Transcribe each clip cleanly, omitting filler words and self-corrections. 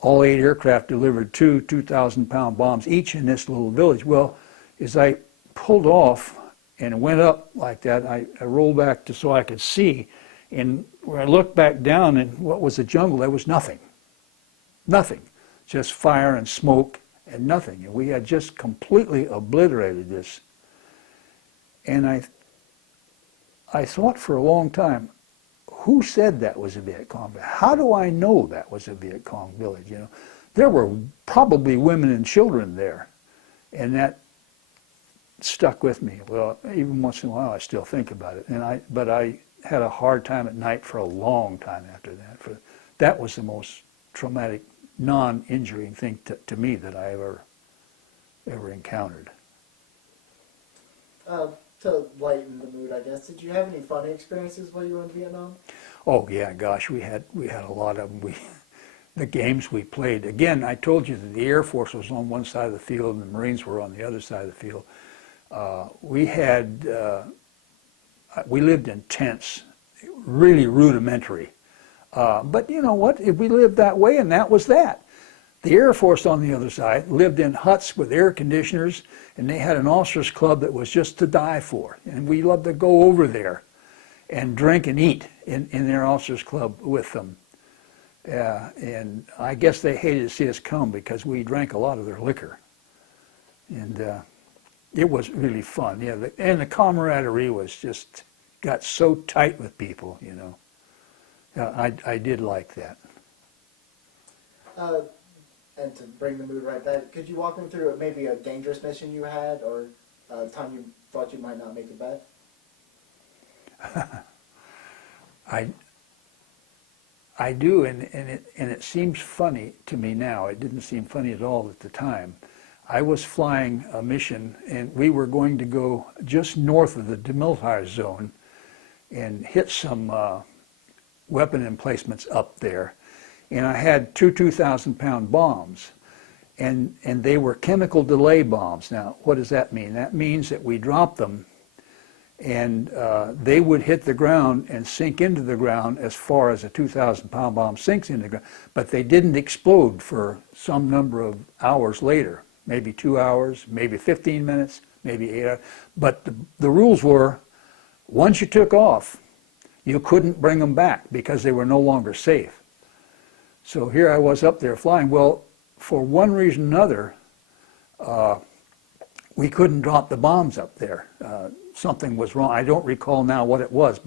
all 8 aircraft delivered 2,000-pound bombs each in this little village. Well, as I pulled off and went up like that, I rolled back so I could see. And when I looked back down in what was the jungle, there was nothing. Nothing. Just fire and smoke and nothing. And we had just completely obliterated this. And I thought for a long time, who said that was a Viet Cong village? How do I know that was a Viet Cong village? You know, there were probably women and children there, and that stuck with me. Well, even once in a while, I still think about it. But I had a hard time at night for a long time after that. That was the most traumatic, non-injuring thing to me that I ever encountered. To lighten the mood, I guess, did you have any funny experiences while you were in Vietnam? Oh yeah, gosh, we had a lot of them. The games we played. Again, I told you that the Air Force was on one side of the field and the Marines were on the other side of the field. We lived in tents, really rudimentary. But you know what? If we lived that way, and that was that. The Air Force on the other side lived in huts with air conditioners, and they had an officers club that was just to die for. And we loved to go over there and drink and eat in their officers club with them. And I guess they hated to see us come because we drank a lot of their liquor. And it was really fun. Yeah, and the camaraderie was just, got so tight with people, you know. I did like that. And to bring the mood right back, could you walk me through maybe a dangerous mission you had, or a time you thought you might not make it back? I do, and it seems funny to me now. It didn't seem funny at all at the time. I was flying a mission, and we were going to go just north of the demilitarized zone and hit some weapon emplacements up there. And I had 2,000-pound bombs, and they were chemical delay bombs. Now, what does that mean? That means that we dropped them, and they would hit the ground and sink into the ground as far as a 2,000-pound bomb sinks into the ground, but they didn't explode for some number of hours later, maybe 2 hours, maybe 15 minutes, maybe 8 hours. But the rules were, once you took off, you couldn't bring them back because they were no longer safe. So here I was up there flying. Well, for one reason or another, we couldn't drop the bombs up there. Something was wrong. I don't recall now what it was,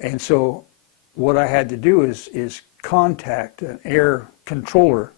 and so what I had to do is contact an air controller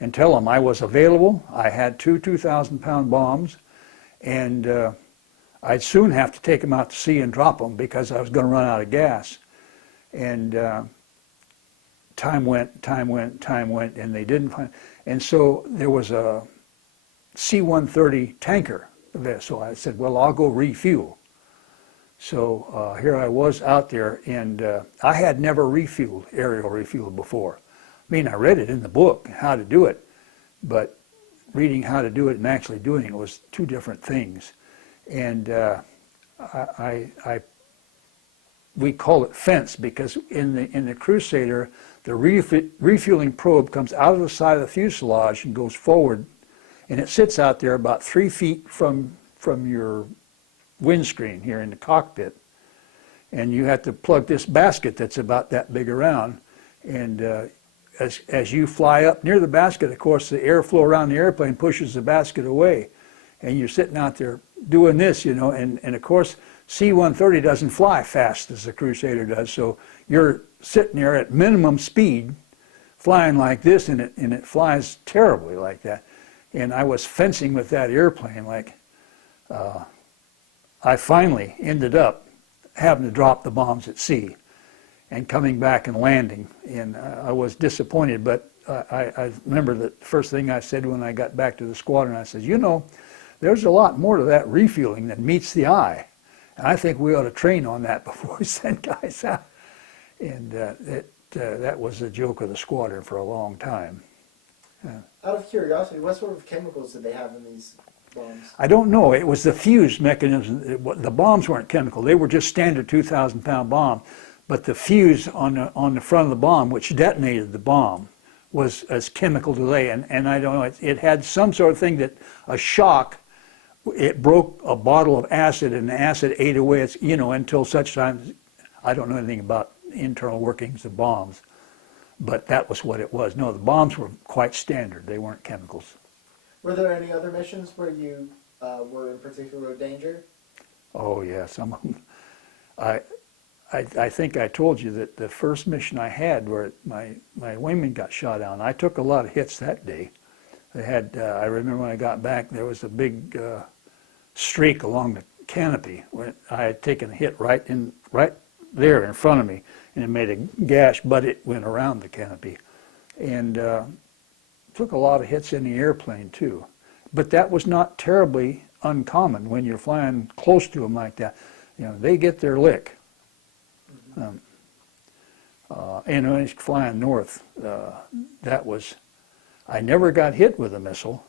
and tell them I was available. I had 2,000-pound bombs, and I'd soon have to take them out to sea and drop them because I was going to run out of gas. And time went, and they didn't find. And so there was a C-130 tanker there. So I said, well, I'll go refuel. So here I was out there, and I had never aerial refueled before. I mean, I read it in the book, how to do it, but reading how to do it and actually doing it was two different things. And we call it fence because in the Crusader, the refueling probe comes out of the side of the fuselage and goes forward, and it sits out there about 3 feet from your windscreen here in the cockpit. And you have to plug this basket that's about that big around, and as you fly up near the basket, of course, the airflow around the airplane pushes the basket away, and you're sitting out there doing this, you know, and of course, C-130 doesn't fly fast as the Crusader does, so you're sitting there at minimum speed, flying like this, and it flies terribly like that. And I was fencing with that airplane, like I finally ended up having to drop the bombs at sea and coming back and landing. And I was disappointed, but I remember the first thing I said when I got back to the squadron, I said, you know, there's a lot more to that refueling than meets the eye. And I think we ought to train on that before we send guys out. And that was the joke of the squadron for a long time. Out of curiosity, what sort of chemicals did they have in these bombs? I don't know. It was the fuse mechanism. The bombs weren't chemical. They were just standard 2,000-pound bomb. But the fuse on the front of the bomb, which detonated the bomb, was as chemical delay, and I don't know, it had some sort of thing that a shock, it broke a bottle of acid, and the acid ate away its, until such time, I don't know anything about internal workings of bombs, but that was what it was. No, the bombs were quite standard. They weren't chemicals. Were there any other missions where you were in particular danger? Oh yeah, some of them. I think I told you that the first mission I had where my wingman got shot down, I took a lot of hits that day. They had, I remember when I got back, there was a big streak along the canopy where I had taken a hit right there in front of me, and it made a gash, but it went around the canopy. And took a lot of hits in the airplane too. But that was not terribly uncommon when you're flying close to them like that. They get their lick. And when I was flying north, I never got hit with a missile,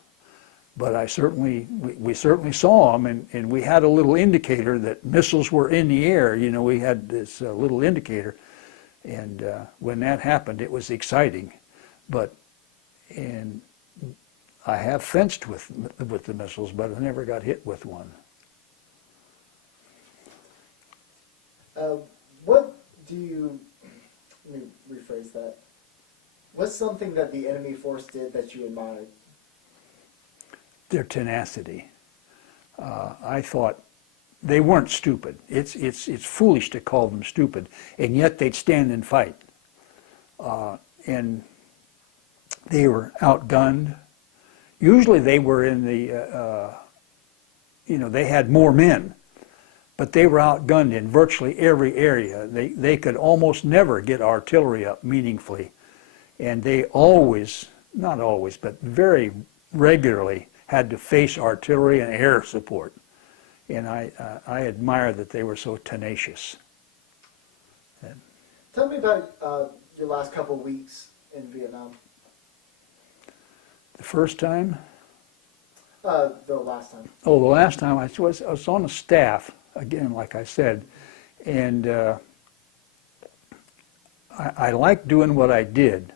but we certainly saw them, and we had a little indicator that missiles were in the air. We had this little indicator, and when that happened, it was exciting. And I have fenced with the missiles, but I never got hit with one. Let me rephrase that. What's something that the enemy force did that you admired? Their tenacity. I thought they weren't stupid. It's foolish to call them stupid, and yet they'd stand and fight. And they were outgunned. Usually they were in the, they had more men, but they were outgunned in virtually every area. They could almost never get artillery up meaningfully. And they always, not always, but very regularly had to face artillery and air support. And I admire that they were so tenacious. Tell me about your last couple weeks in Vietnam. The first time? The last time. Oh, the last time I was on a staff, again, like I said, and I liked doing what I did,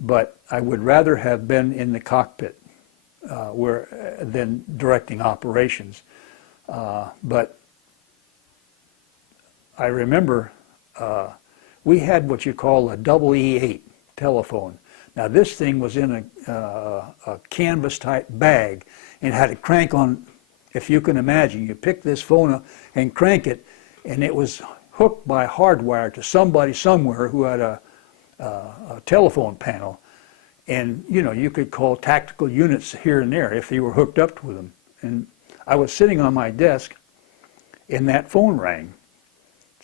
but I would rather have been in the cockpit than directing operations. But I remember we had what you call a double E8 telephone. Now this thing was in a canvas type bag and had a crank on, if you can imagine. You pick this phone up and crank it, and it was hooked by hardwire to somebody somewhere who had a telephone panel. And you could call tactical units here and there if you were hooked up to them. And I was sitting on my desk and that phone rang.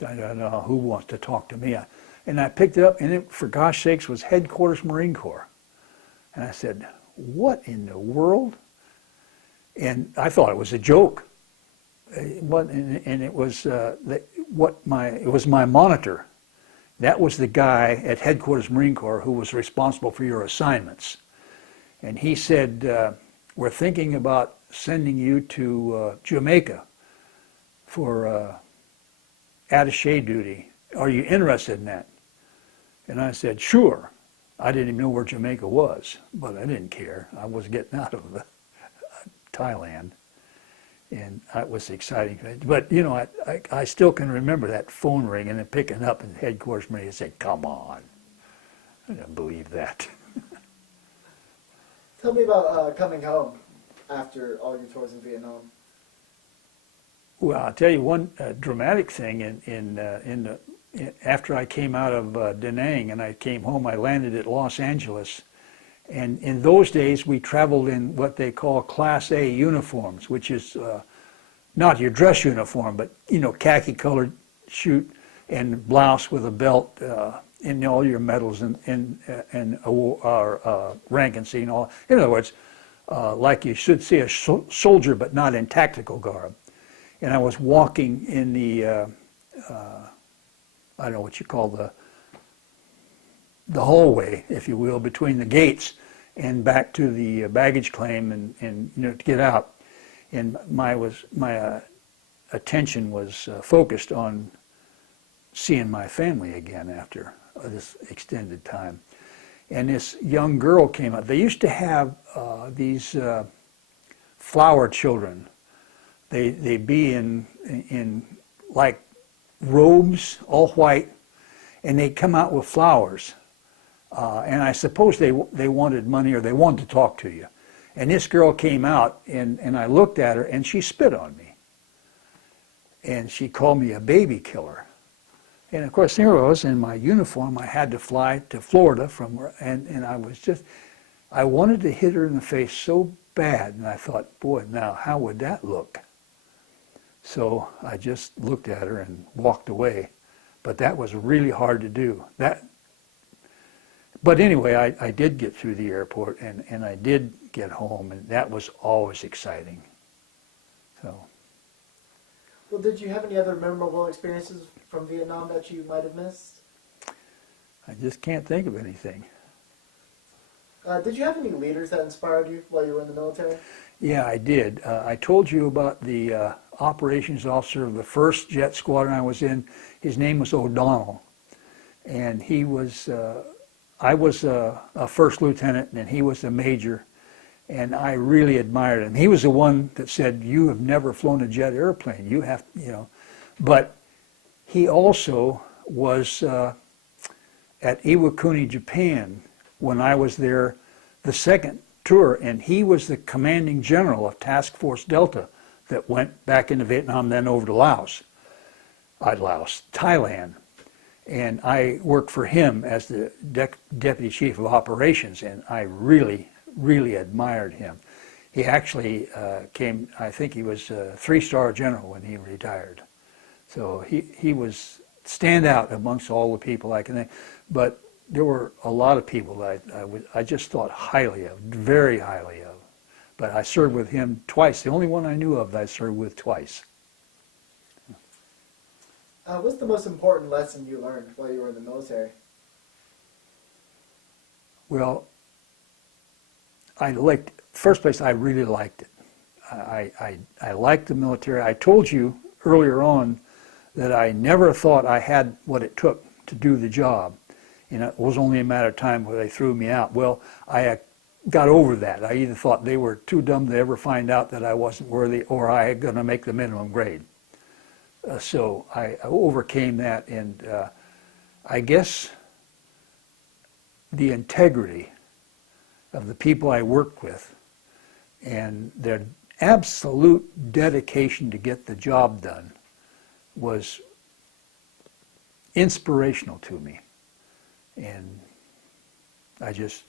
I don't know who wants to talk to me. And I picked it up, and it, for gosh sakes, was Headquarters Marine Corps. And I said, what in the world? And I thought it was a joke. It was it was my monitor. That was the guy at Headquarters Marine Corps who was responsible for your assignments. And he said, we're thinking about sending you to Jamaica for attaché duty. Are you interested in that? And I said, sure. I didn't even know where Jamaica was, but I didn't care. I was getting out of Thailand, and that was exciting. But, I still can remember that phone ring and then picking up and Headquarters Marine and said, come on. I didn't believe that. Tell me about coming home after all your tours in Vietnam. Well, I'll tell you one dramatic thing. After I came out of Da Nang and I came home, I landed at Los Angeles. And in those days, we traveled in what they call Class A uniforms, which is not your dress uniform, but, khaki-colored suit and blouse with a belt and all your medals and rank and scene. All. In other words, like you should see a soldier, but not in tactical garb. And I was walking in the, I don't know what you call the hallway, if you will, between the gates and back to the baggage claim and to get out. And my attention was focused on seeing my family again after this extended time. and this young girl came out. They used to have these flower children. They'd be in like robes, all white, and they'd come out with flowers. And I suppose they wanted money or they wanted to talk to you. And this girl came out, and I looked at her, and she spit on me. And she called me a baby killer. And of course, here I was in my uniform. I had to fly to Florida from where, and I wanted to hit her in the face so bad. And I thought, boy, now how would that look? So I just looked at her and walked away. But that was really hard to do. But anyway, I did get through the airport, and I did get home, and that was always exciting. So. Well, did you have any other memorable experiences from Vietnam that you might have missed? I just can't think of anything. Did you have any leaders that inspired you while you were in the military? Yeah, I did. I told you about the operations officer of the first jet squadron I was in. His name was O'Donnell, and he was. I was a first lieutenant, and he was a major, and I really admired him. He was the one that said, "You have never flown a jet airplane. You have, you know." But he also was at Iwakuni, Japan, when I was there the second tour, and he was the commanding general of Task Force Delta that went back into Vietnam, then over to Thailand. And I worked for him as the deputy chief of operations, and I really, really admired him. He actually came, I think he was a 3-star general when he retired. So he was stand out amongst all the people I can think. But there were a lot of people that I just thought highly of, very highly of. But I served with him twice. The only one I knew of that I served with twice. What's the most important lesson you learned while you were in the military? Well, first place, I really liked it. I liked the military. I told you earlier on that I never thought I had what it took to do the job. And it was only a matter of time where they threw me out. Well, I got over that. I either thought they were too dumb to ever find out that I wasn't worthy, or I had going to make the minimum grade. So I overcame that, and I guess the integrity of the people I worked with and their absolute dedication to get the job done was inspirational to me. And I just,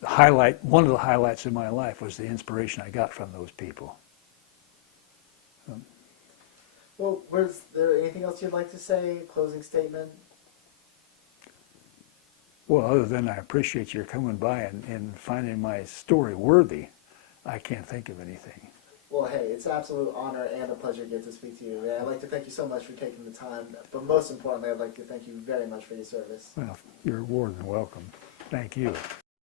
one of the highlights of my life was the inspiration I got from those people. Well, was there anything else you'd like to say? Closing statement? Well, other than I appreciate your coming by and finding my story worthy, I can't think of anything. Well, hey, it's an absolute honor and a pleasure to get to speak to you. And I'd like to thank you so much for taking the time. But most importantly, I'd like to thank you very much for your service. Well, you're more than welcome. Thank you.